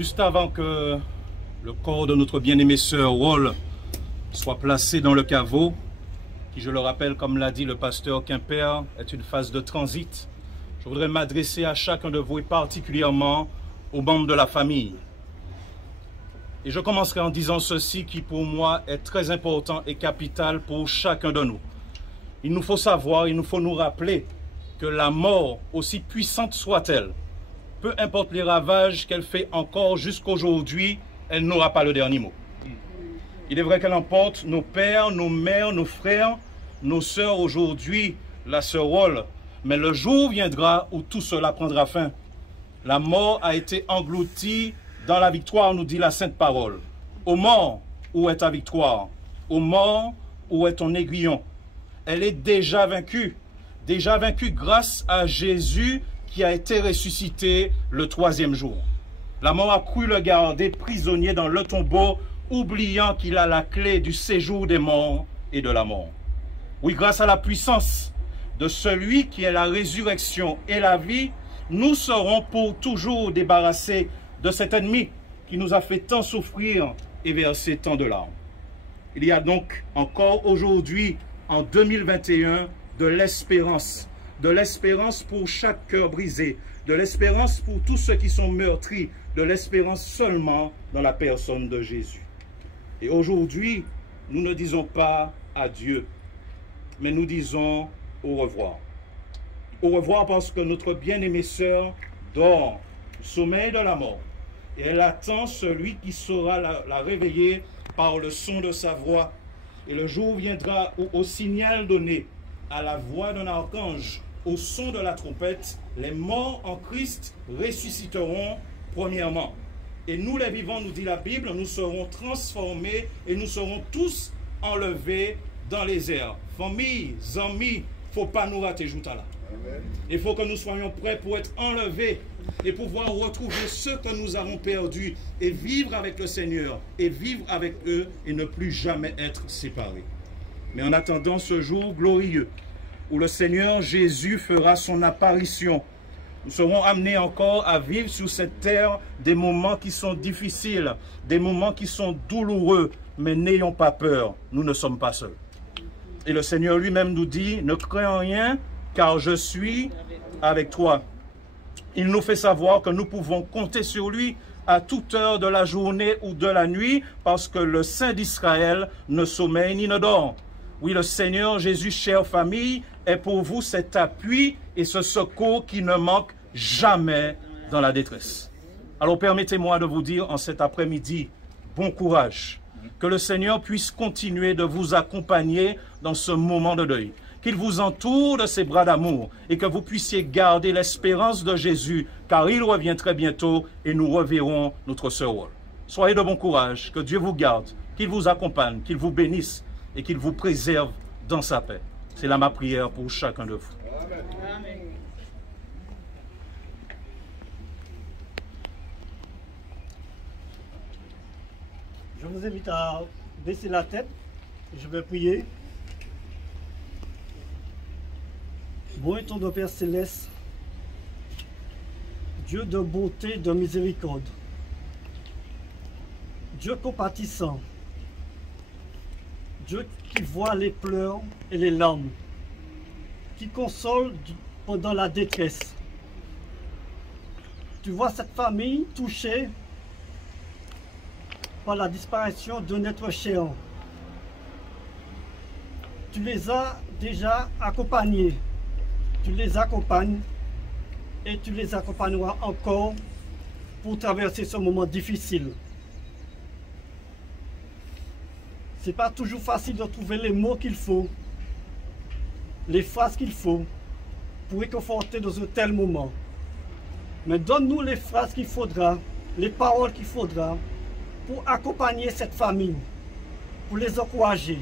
Juste avant que le corps de notre bien-aimée sœur Wall soit placé dans le caveau, qui, je le rappelle, comme l'a dit le pasteur Quimper, est une phase de transit, je voudrais m'adresser à chacun de vous et particulièrement aux membres de la famille. Et je commencerai en disant ceci qui, pour moi, est très important et capital pour chacun de nous. Il nous faut savoir, il nous faut nous rappeler que la mort, aussi puissante soit-elle, peu importe les ravages qu'elle fait encore jusqu'aujourd'hui, elle n'aura pas le dernier mot. Il est vrai qu'elle emporte nos pères, nos mères, nos frères, nos sœurs aujourd'hui, la sœur Wall. Mais le jour viendra où tout cela prendra fin. La mort a été engloutie dans la victoire, nous dit la Sainte Parole. Ô mort, où est ta victoire? Ô mort, où est ton aiguillon? Elle est déjà vaincue grâce à Jésus qui a été ressuscité le 3e jour. La mort a cru le garder prisonnier dans le tombeau, oubliant qu'il a la clé du séjour des morts et de la mort. Oui, grâce à la puissance de celui qui est la résurrection et la vie, nous serons pour toujours débarrassés de cet ennemi qui nous a fait tant souffrir et verser tant de larmes. Il y a donc encore aujourd'hui, en 2021, de l'espérance pour chaque cœur brisé, de l'espérance pour tous ceux qui sont meurtris, de l'espérance seulement dans la personne de Jésus. Et aujourd'hui, nous ne disons pas adieu, mais nous disons au revoir. Au revoir parce que notre bien-aimée sœur dort au sommeil de la mort. Et elle attend celui qui saura la réveiller par le son de sa voix. Et le jour viendra où, au signal donné, à la voix d'un archange, au son de la trompette, les morts en Christ ressusciteront premièrement. Et nous les vivants, nous dit la Bible, nous serons transformés et nous serons tous enlevés dans les airs. Famille, amis, il ne faut pas nous rater jouta là. Il faut que nous soyons prêts pour être enlevés et pouvoir retrouver ce que nous avons perdu et vivre avec le Seigneur et vivre avec eux et ne plus jamais être séparés. Mais en attendant ce jour glorieux, où le Seigneur Jésus fera son apparition, nous serons amenés encore à vivre sur cette terre des moments qui sont difficiles, des moments qui sont douloureux, mais n'ayons pas peur, nous ne sommes pas seuls. Et le Seigneur lui-même nous dit, ne crains rien, car je suis avec toi. Il nous fait savoir que nous pouvons compter sur lui à toute heure de la journée ou de la nuit, parce que le Saint d'Israël ne sommeille ni ne dort. Oui, le Seigneur Jésus, chère famille, est pour vous cet appui et ce secours qui ne manque jamais dans la détresse. Alors permettez-moi de vous dire en cet après-midi, bon courage, que le Seigneur puisse continuer de vous accompagner dans ce moment de deuil, qu'il vous entoure de ses bras d'amour et que vous puissiez garder l'espérance de Jésus, car il revient très bientôt et nous reverrons notre sœur Wall. Soyez de bon courage, que Dieu vous garde, qu'il vous accompagne, qu'il vous bénisse et qu'il vous préserve dans sa paix. C'est là ma prière pour chacun de vous. Amen. Je vous invite à baisser la tête. Je vais prier. Bon et ton Père Céleste, Dieu de bonté, de miséricorde, Dieu compatissant, Dieu qui voit les pleurs et les larmes, qui console pendant la détresse. Tu vois cette famille touchée par la disparition d'un être cher. Tu les as déjà accompagnés, tu les accompagnes et tu les accompagneras encore pour traverser ce moment difficile. C'est pas toujours facile de trouver les mots qu'il faut, les phrases qu'il faut pour réconforter dans un tel moment. Mais donne-nous les phrases qu'il faudra, les paroles qu'il faudra pour accompagner cette famille, pour les encourager.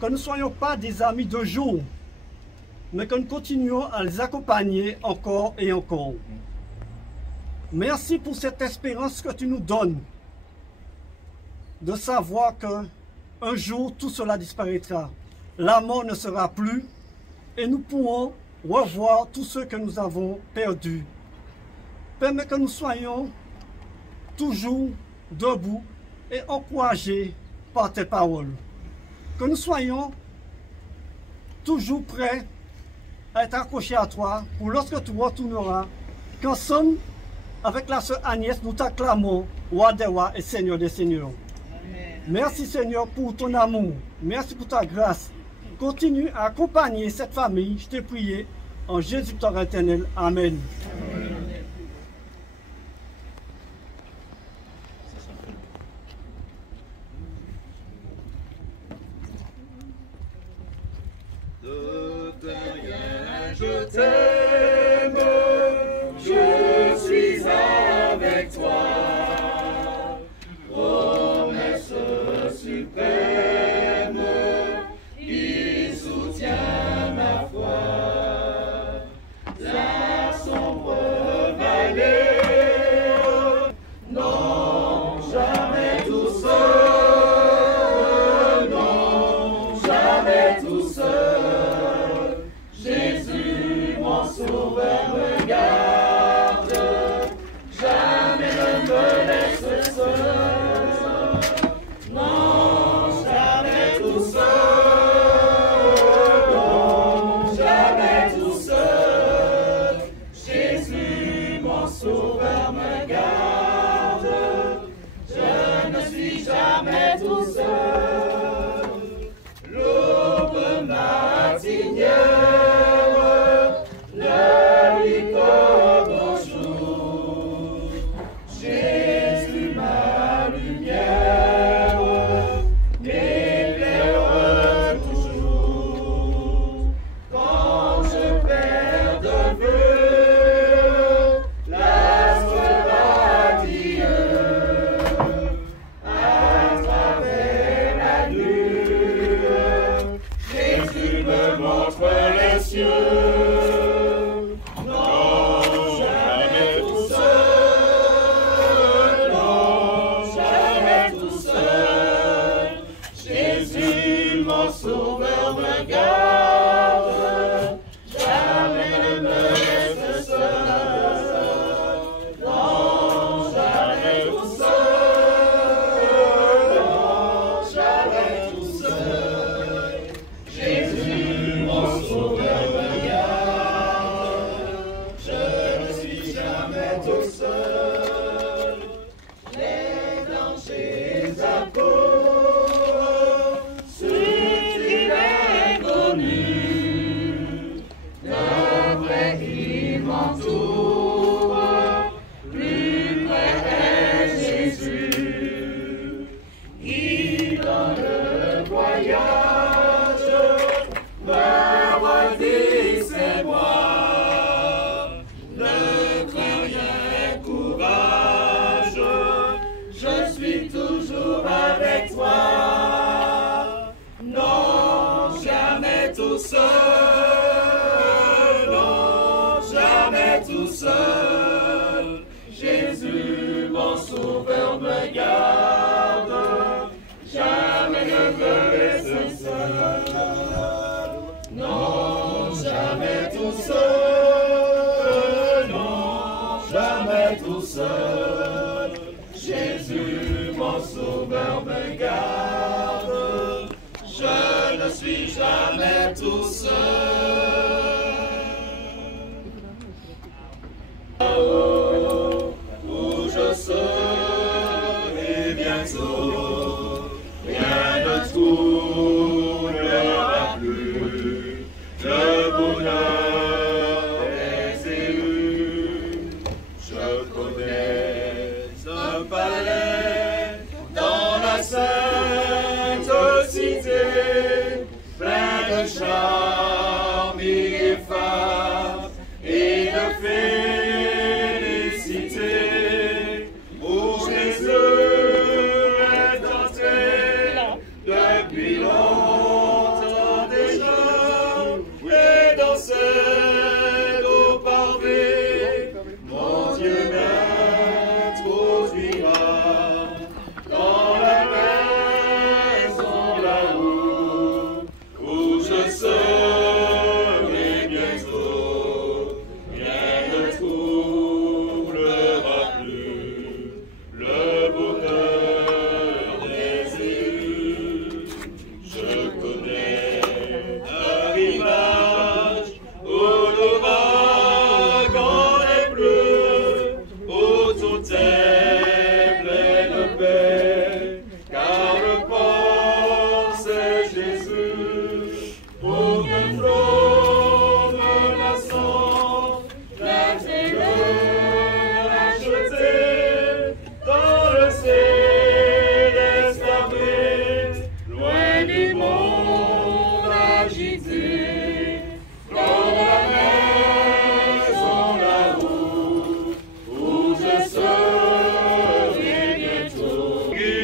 Que nous ne soyons pas des amis de jour, mais que nous continuions à les accompagner encore et encore. Merci pour cette espérance que tu nous donnes, de savoir qu'un jour tout cela disparaîtra. La mort ne sera plus et nous pourrons revoir tous ceux que nous avons perdus. Permets que nous soyons toujours debout et encouragés par tes paroles. Que nous soyons toujours prêts à être accrochés à toi pour lorsque tu retourneras, qu'ensemble, avec la sœur Agnès, nous t'acclamons, Roi des rois et Seigneur des seigneurs. Amen. Merci Seigneur pour ton amour, merci pour ta grâce. Continue à accompagner cette famille, je t'ai prié, en Jésus ton éternel. Amen. Amen. Je t'aime, je suis avec toi, promesse suprême, il soutient ma foi, la sombre vallée, non, jamais tout seul, non, jamais tout seul. Sauveur me garde, jamais ne me laisse seul, non, jamais tout seul, non, jamais tout seul. Jésus, mon sauveur, me garde, je ne suis jamais tout seul. L'aube matinière Jésus, ma lumière, m'éclaire toujours. Quand je perds de vue l'astre radieux, à travers la nuit, Jésus me montre les cieux. So Sauveur me garde, jamais ne me laisse seul, non, jamais tout seul, non, jamais tout seul. Jésus, mon Sauveur me garde, je ne suis jamais tout seul. Les dangers apportent, suite il est connu, de près il m'entoure, plus près est Jésus, qui dans le voyage me redit c'est moi, ne crains rien, courage, je suis toujours avec toi. Non, jamais tout seul, non, jamais tout seul. Jésus, mon Sauveur, me garde, jamais ne me laisse seul. Non, jamais tout seul, non, jamais tout seul. Jésus, mon Sauveur, me garde, je ne suis jamais tout seul. Là-haut, où je serai bientôt, rien ne troublera plus le bonheur des élus. Je connais un palais dans la sainte cité, plein de charme et femme et de félicité, où Jésus est entré depuis longtemps déjà, et dans cette eau parvée, mon Dieu m'introduira dans la maison là-haut, où je serai bientôt. Rien ne troublera plus le bonheur des élus. Je connais un rivage où l'ouragan est bleu, où tout est plein de paix, car le port c'est Jésus. Pour qu'un flot menaçant laissez-le acheter dans le céleste abri, loin du monde agité, dans la maison là-haut, où je serai bientôt. Qui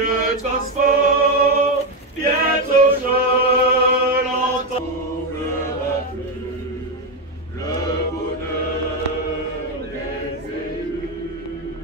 le transforme, bientôt je l'entends. Troublera plus le bonheur des élus.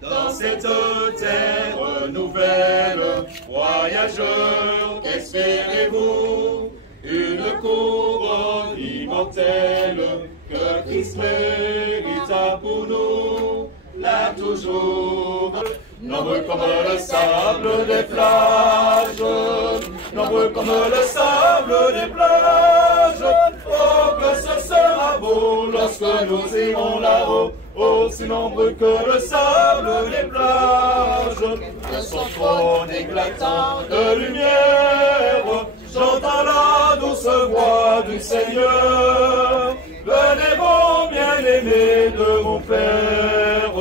Dans cette terre nouvelle, voyageurs, qu'espérez-vous? Une couronne immortelle que Christ mérita pour nous, là toujours. Nombreux comme le sable des plages, nombreux comme le sable des plages. Oh, que ce sera beau lorsque nous irons là-haut, aussi nombreux que le sable des plages. De son trône éclatant de lumière, j'entends la douce voix du Seigneur. Venez, bon bien bien-aimé de mon Père,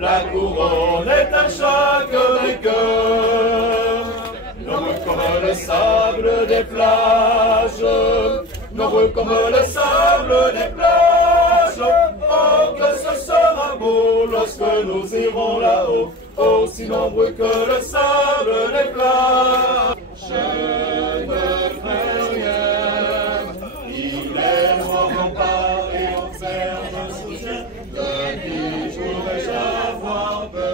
la couronne est à chaque vainqueur. Nombreux comme le sable des plages, nombreux comme le sable des plages. Oh, que ce sera beau lorsque nous irons là-haut, aussi nombreux que le sable des plages. Je ne crains rien, il est mon rempart et mon fer me soutient. De qui pourrais-je avoir peur?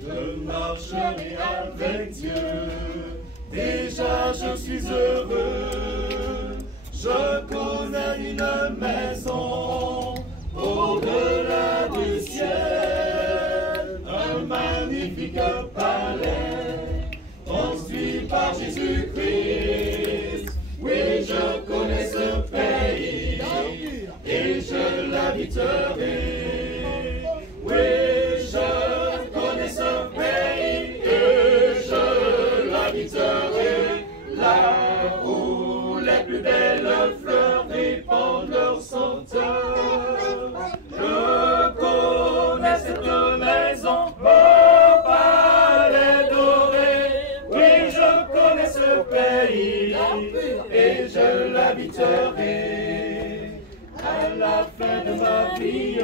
Je marcherai avec Dieu, déjà je suis heureux. Je connais une maison au-delà du ciel, un magnifique palais construit par Jésus-Christ. Oui, je connais ce pays et je l'habiterai. Oui, je connais ce pays et je l'habiterai. Là où les plus belles fleurs répandent leur senteur. Je connais cette maison, beau palais doré. Oui, je connais ce pays et je l'habiterai. À la fin de ma vie,